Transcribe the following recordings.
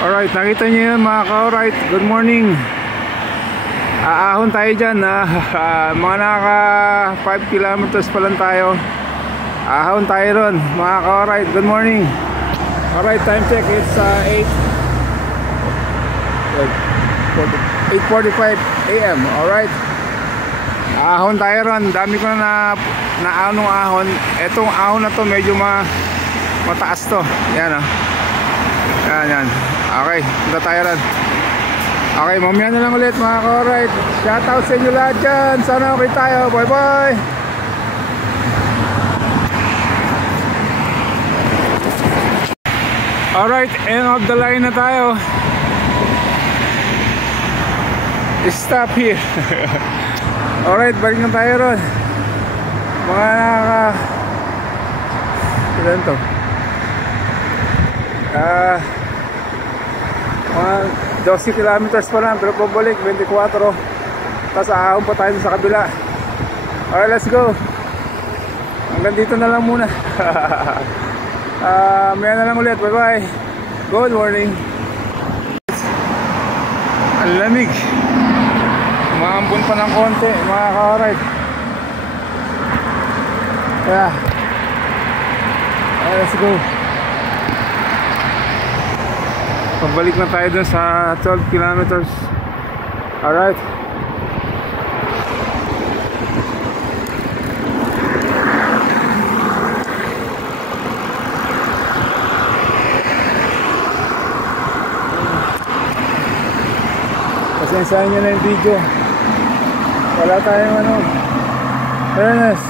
Alright, nakita niyo yun mga ka-alright. Good morning. Aahon tayo dyan. Mga naka 5 kilometers pa lang tayo. Ahon tayo ron mga ka-alright. Good morning. Alright, time check. It's 8:45 AM. Alright, ahon tayo ron. Dami ko na naanong ahon. Etong ahon na to medyo mataas to. Yan yan. Okay, punta tayo ron. Okay, mamaya na lang ulit mga ka-alright. Shoutout sa inyo lahat dyan. Sana okay tayo. Bye bye. Alright, end of the line na tayo. Stop here. Alright, balik na tayo ron. Mga ilan to? Mga 12 kilometers pa lang, pero pabalik 24. Tapos ahon pa tayo sa kabila. Alright, let's go. Hanggang dito na lang muna. Maya na lang ulit. Bye bye. Good morning. Ang lamig. Umaambon pa ng konti mga ka-alright. Yeah. Let's go. Pabalik na tayo dun sa 12 kilometers. Alright. Pasensyahan nyo na yung video. Wala tayong fairness.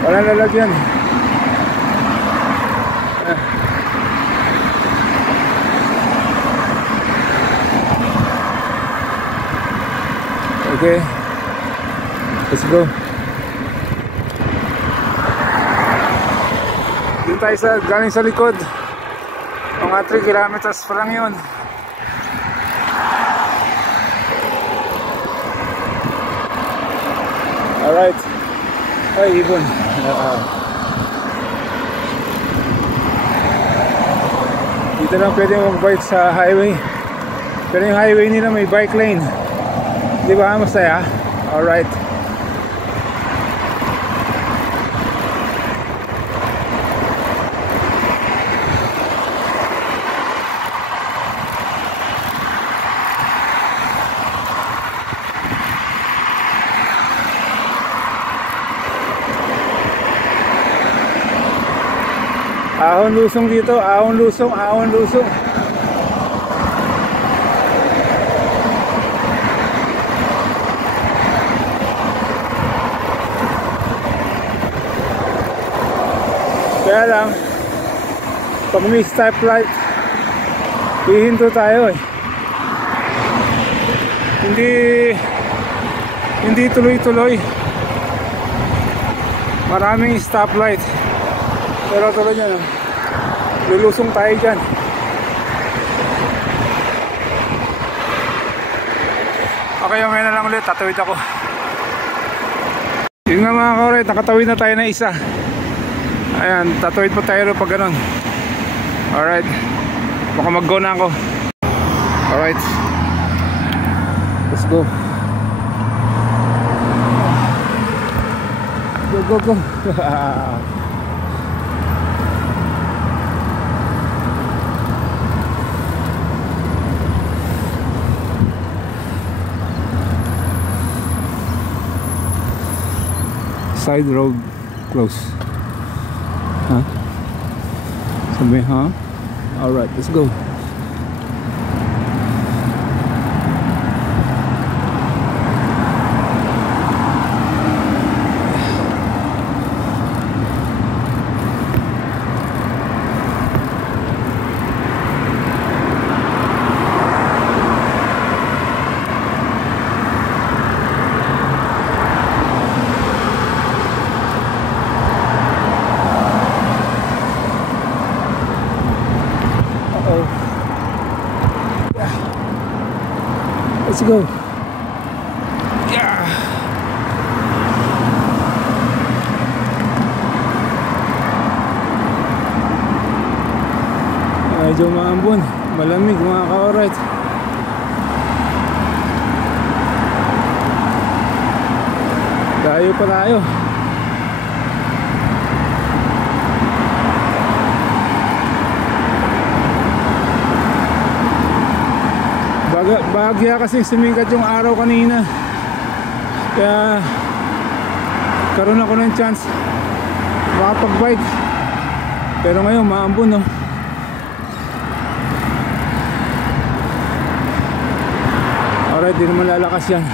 Walang lalagyan. Okay, let's go. Dito tayo galing sa likod. Mga 3 kilometers pa lang yun. Alright. Ay, ibon. Dito lang pwede mag-bike sa highway. Pero yung highway nila may bike lane. Di ba masaya? Alright. Ahon lusong dito, ahon lusong, ahon lusong. Kaya lang, pag may stoplight, hihinto tayo eh. Hindi tuloy-tuloy. Maraming stoplight. Pero tuloy nyo, lulusong tayo dyan. Okay, may na lang ulit, tatawid ako. Yun nga mga ka-alright, nakatawid na tayo na isa. Ayan, tatawid pa tayo pag ganun. Alright, baka mag-go na ako. Alright, let's go. Go. Side road close. Huh? Sabi, huh? Alright, let's go. Let's go. Yeah. Medyo maambon, malamig mga ka-alright. Dayo pa tayo. Bahagya kasi sumikat yung araw kanina, kaya karoon ako ng chance makapag-bike. Pero ngayon maambon, no? Alright, di naman lalakas yan.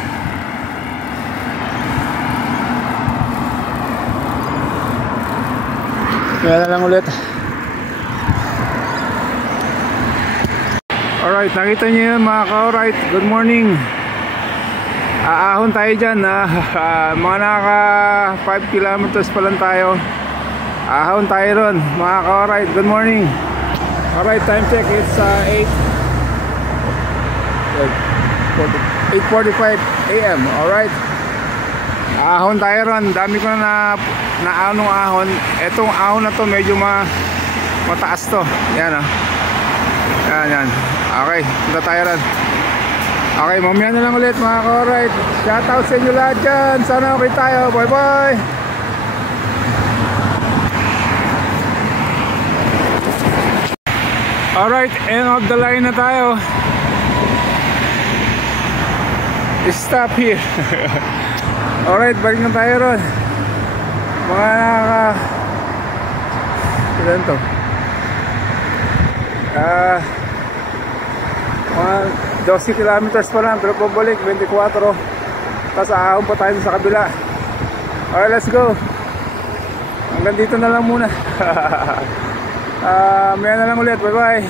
Kaya na lang ulit. Alright, nakita niyo yun mga ka-alright. Good morning. Aahon tayo dyan. Mga naka 5 kilometers pa lang tayo. Ahon tayo ron mga ka-alright. Good morning. Alright, time check. It's 8:45 AM. Alright, ahon tayo ron. Dami ko na naanong ahon. Etong ahon na to medyo mataas to. Yan, oh. Yan. Okay, punta tayo ron. Okay, mamaya na lang ulit mga ka-alright. Shoutout sa inyo lahat dyan. Sana okay tayo. Bye bye. Alright, end of the line na tayo. Stop here. Alright, balik na tayo ron. Mga ilan to? Mga 12 kilometers pa lang, pero pabalik 24. Tapos ahon pa tayo sa kabila. Alright, let's go. Hanggang dito na lang muna. Maya na lang ulit. Bye bye.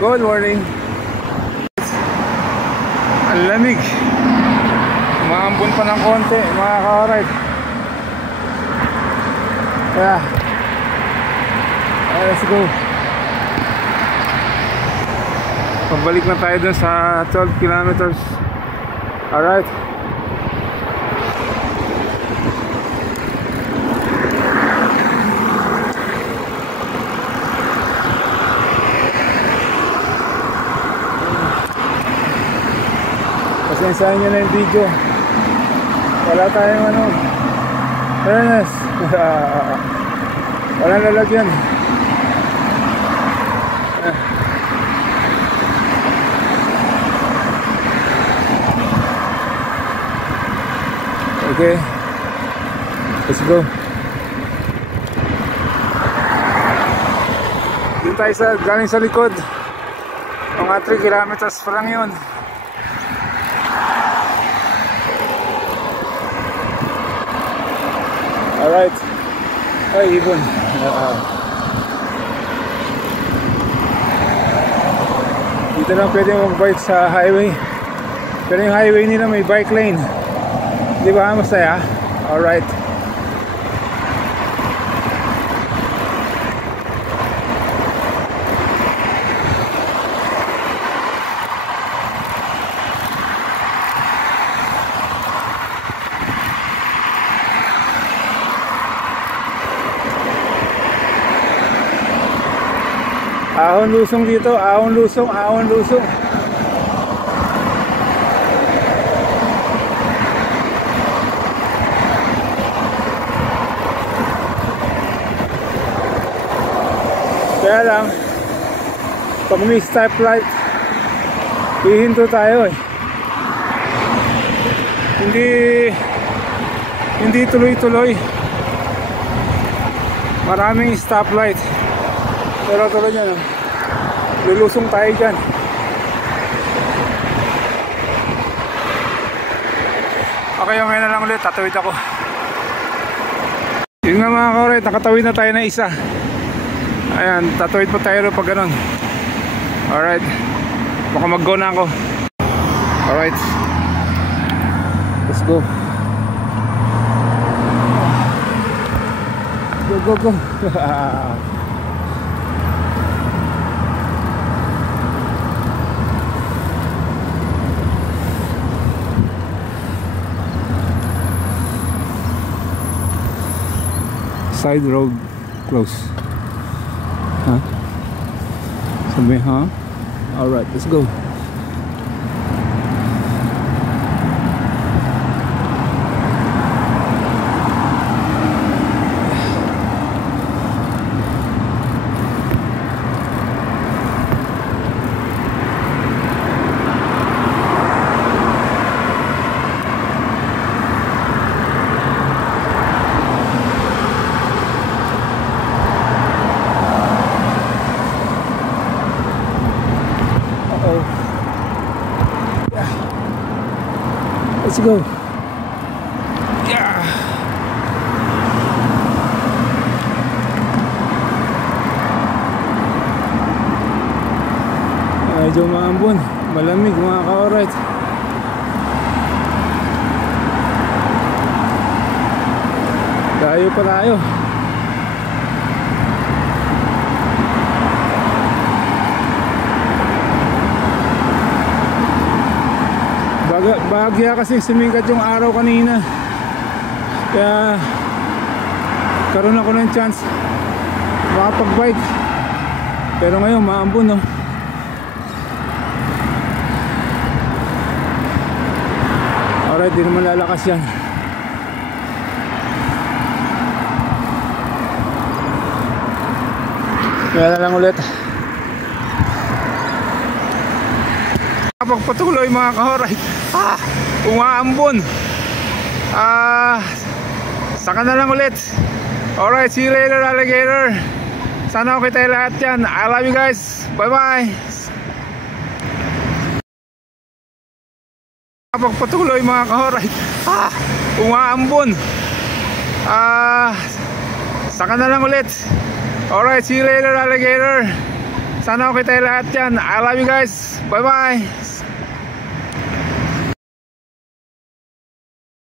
Good morning. Ang lamig. Maambon pa ng konti mga ka-alright. Yeah. Let's go. Pabalik na tayo dun sa 12 kilometers. Alright. Pasensahan nyo na yung video. Wala tayong fairness. Walang lalagyan. Okay, let's go. Dito tayo galing sa likod. Mga 3 kilometers pa lang yun. Alright. Ay, ibon. Dito lang pwede mag-bike sa highway. Pero yung highway nila may bike lane. Di ba? Masaya? Alright. Ahon lusong dito, ahon lusong, ahon lusong. Kaya lang, pag may stoplight, hihinto tayo eh. Hindi tuloy-tuloy. Maraming stoplight. Pero tulad yan, lulusong tayo dyan. Okay, ngayon na lang ulit, tatawid ako. Yun nga mga ka-alright, nakatawid na tayo na isa. Ayan, tatawid pa tayo pag ganun. Alright, baka mag-go na ako. Alright, let's go. Go. Side road close. Huh? Sabi, huh? Alright, let's go. Let's go. Yeah. Medyo maambon, malamig mga ka-alright. Tayo pa tayo. Bahagya kasi sumikat yung araw kanina, kaya karoon ako ng chance makapag-bike. Pero ngayon maambon, no? Alright, di naman lalakas yan. Kaya na lang ulit. Pagpatuloy mga ka-alright, umaambon. Saka na lang ulit. Alright, see you later alligator. Sana okay tayo lahat yan. I love you guys, bye bye. Pagpatuloy mga ka-alright, umaambon. Saka na lang ulit. Alright, see you later alligator. Sana okay tayo lahat yan. I love you guys, bye bye.